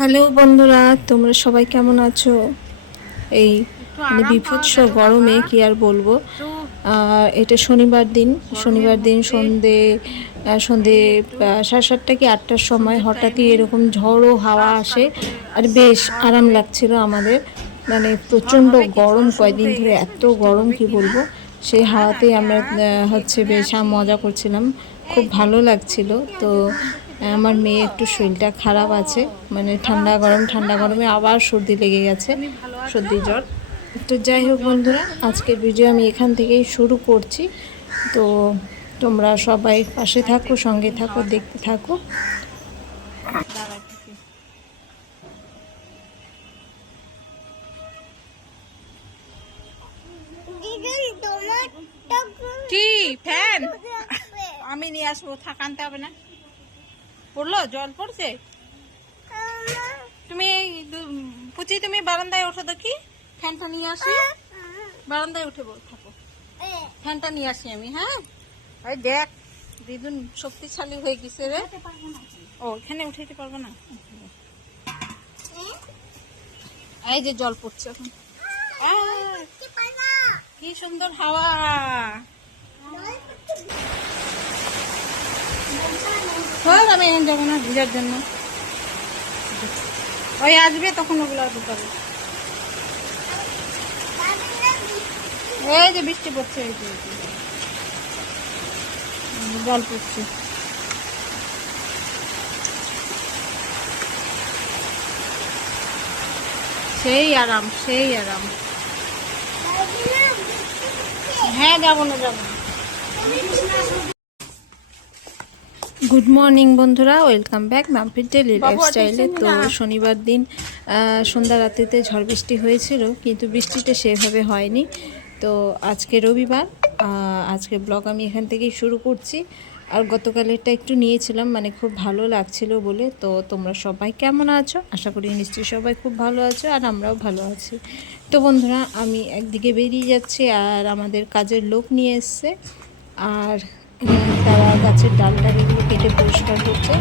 Hello বন্ধুরা তোমরা সবাই কেমন আছো? এই মানে বিভৎস গরমে কি আর বলব? এটা শনিবার দিন। শনিবার দিন সন্ধে সন্ধে সাড়ে সাতটা কি আটটার সময় হঠাৎই এরকম ঝড়ো হাওয়া আসে। আর বেশ আরাম লাগছিল আমাদের। মানে প্রচণ্ড গরম কয়দিন ধরে এত গরম কি বলব? সেই হাওয়াতেই আমরা হচ্ছে বেশ মজা করছিলাম। খুব ভালো লাগছিল। তো আমার মেয়ে একটু শরীরটা খারাপ আছে মানে ঠান্ডা গরম, ঠান্ডা গরমে আবার সর্দি লেগে গেছে, সর্দি জ্বর। তো যাই হোক বন্ধুরা, আজকের ভিডিও আমি এখান থেকেই শুরু করছি। তো তোমরা সবাই পাশে থাকো, সঙ্গে থাকো, দেখতে থাকো। ফ্যান? আমি নিয়ে আসব, থাক, আনতে হবে না। পড়ল? জল পড়ছে? তুমি পুচি, তুমি বারান্দায় ওঠো দেখি। ফ্যানটা নিয়ে আসি। বারান্দায় উঠে থাকো। ফ্যানটা নিয়ে আসি আমি হ্যাঁ? এই দেখ, দিদুন শক্তিশালী হয়ে গেছে রে। ও, এখানে উঠাইতে পারব না? এই যে জল পড়ছে এখন। কি সুন্দর হাওয়া। হোক, আমি এখন যাব না ভিজার জন্য। ওই আসবে, তখন ওগুলো ঢুকাবে। এই যে বৃষ্টি পড়ছে, এই যে জল পড়ছে। সেই আরাম সেই আরাম। হ্যাঁ যাব না, যাব গুড মর্নিং বন্ধুরা। ওয়েলকাম ব্যাক মাম্পির ডেলি লাইফস্টাইলে তো শনিবার দিন সন্ধ্যা রাত্রিতে ঝড় বৃষ্টি হয়েছিল কিন্তু বৃষ্টিটা সেভাবে হয়নি। তো আজকে রবিবার আজকে ব্লগ আমি এখান থেকেই শুরু করছি। আর গতকালেরটা একটু নিয়েছিলাম মানে খুব ভালো লাগছিল বলে। তো তোমরা সবাই কেমন আছো? আশা করি নিশ্চয়ই সবাই খুব ভালো আছো আর আমরাও ভালো আছি। তো বন্ধুরা আমি একদিকে বেরিয়ে যাচ্ছি আর আমাদের কাজের লোক নিয়ে এসছে। আর তারা গাছের ডালটা এগুলো কেটে পরিষ্কার করছে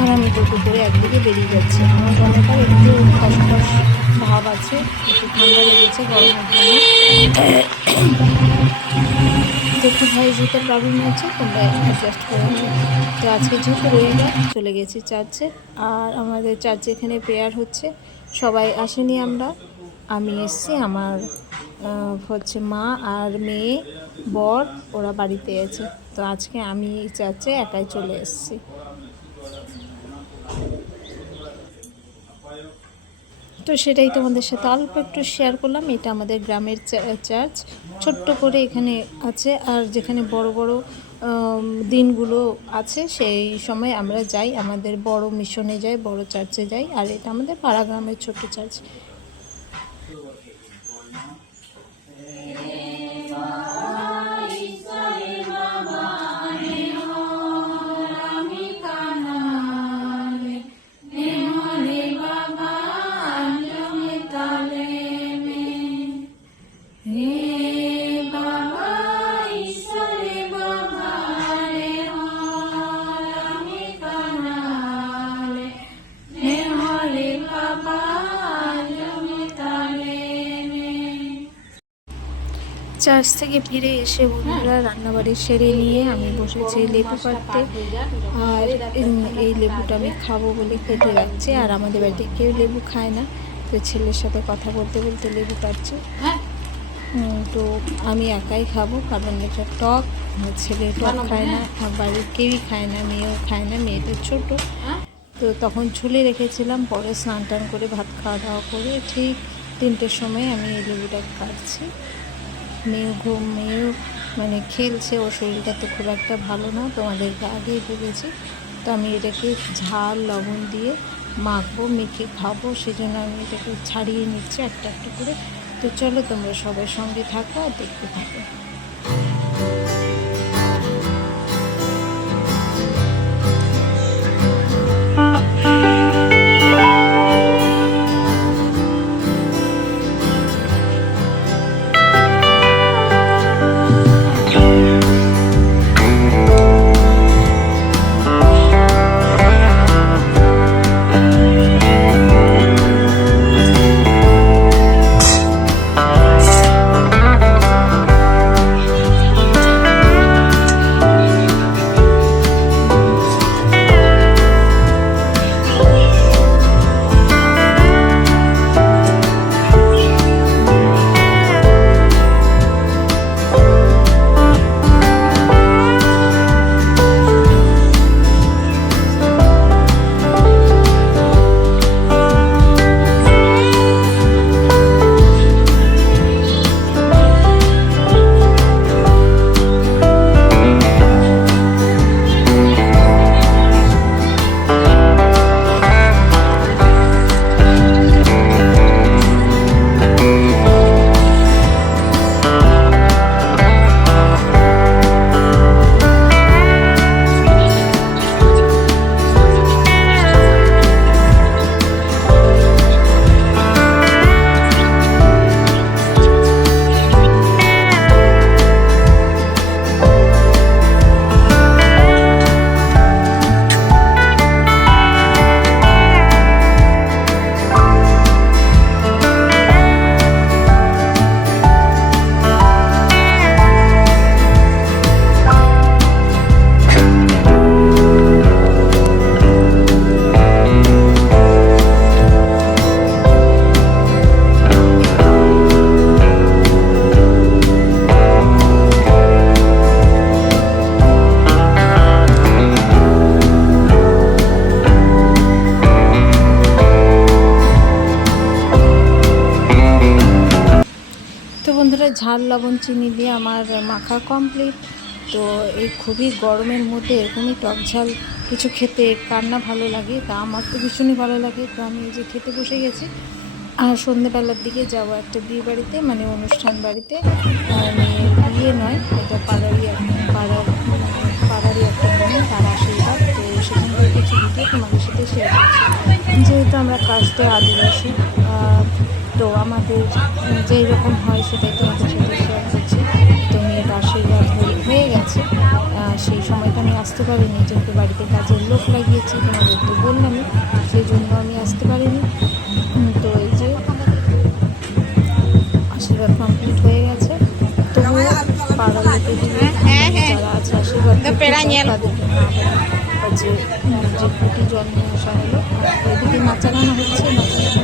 আর আমি টোটো করে একদিকে বেরিয়ে যাচ্ছি। আমার গলাটা একটু খসখস ভাব আছে, একটু ঠান্ডা লেগেছে গরমের জন্য। একটু ভাই যেতে প্রবলেম হচ্ছে তোমরা অ্যাডজাস্ট করে তো আজকে যেহেতু রবিবার, চলে গেছি চার্চে আর আমাদের চার্চে এখানে প্রেয়ার হচ্ছে। সবাই আসেনি আমরা। আমি এসছি, আমার হচ্ছে মা আর মেয়ে, বর, ওরা বাড়িতে আছে। তো আজকে আমি চার্চে একাই চলে এসেছি। তো সেটাই তোমাদের সাথে অল্প একটু শেয়ার করলাম। এটা আমাদের গ্রামের চার্চ। ছোট্ট করে এখানে আছে। আর যেখানে বড় বড় দিনগুলো আছে, সেই সময় আমরা যাই। আমাদের বড় মিশনে যাই, বড় চার্চে যাই। আর এটা আমাদের পাড়া গ্রামের ছোট্ট চার্চ। চার্চ থেকে ফিরে এসে বন্ধুরা রান্নাবাড়ি সেরে নিয়ে আমি বসেছি লেবু কাটতে আর এই লেবুটা আমি খাব বলে কেটে রাখছি। আর আমাদের বাড়িতে কেউ লেবু খায় না তো ছেলের সাথে কথা বলতে বলতে লেবু কাটছে তো আমি একাই খাব কারণ এটা টক ছেলে টক খায় না আর বাড়ির কেউই খায় না মেয়েও খায় না মেয়ে তো ছোটো তো তখন ঝুলে রেখেছিলাম পরে স্নান টান করে ভাত খাওয়া দাওয়া করে ঠিক তিনটের সময় আমি এই লেবুটা কাটছি মেয়ে ঘুম, মেয়েও মানে খেলছে ও শরীরটা তো খুব একটা ভালো না, তোমাদেরকে আগেই বলেছি। তো আমি এটাকে ঝাল, লবণ দিয়ে মাখবো, মেখে খাব, সেজন্য আমি এটাকে ছাড়িয়ে নিচ্ছি একটা একটা করে। তো চলো তোমরা সবাই সঙ্গে থাকো আর দেখতে থাকো। ঝাল, লবণ, চিনি দিয়ে আমার মাখা কমপ্লিট তো এই খুবই গরমের মধ্যে এরকমই টক ঝাল কিছু খেতে কার না ভালো লাগে, তা আমার তো ভীষণই ভালো লাগে। তো আমি এই যে খেতে বসে গেছি, আর সন্ধেবেলার দিকে যাব একটা বিয়ে বাড়িতে মানে অনুষ্ঠান বাড়িতে। মেয়ের বিয়ে নয়, এটা পাড়ারই পাড়ার মানে পাড়ারই একটা বোন তার আশীর্বাদ। তো সেখানকার কিছু ভিডিও তোমাদের সাথে শেয়ার করছি যেহেতু আমরা কাজটা আদিবাসী তো আমাদের যেই রকম হয় সেটাই তোমাদের সাথে শেয়ার করছি তো মেয়ের আশীর্বাদ হয়ে- হয়ে গেছে। সেই সময়টা আমি আসতে পারিনি যেহেতু বাড়িতে কাজের লোক লাগিয়েছি তোমাদের তো বললামই সেই জন্য আমি আসতে পারিনি। তো এই যে আশীর্বাদ কমপ্লিট হয়ে গেছে। তবুও পাড়ার লোকেদের হ্যাঁ, হ্যাঁ। যারা আছে আশীর্বাদ তো তাদেরকে যে ফুটি জল আসা হলো। এদিকে নাচাগানা হচ্ছে নাচাগানার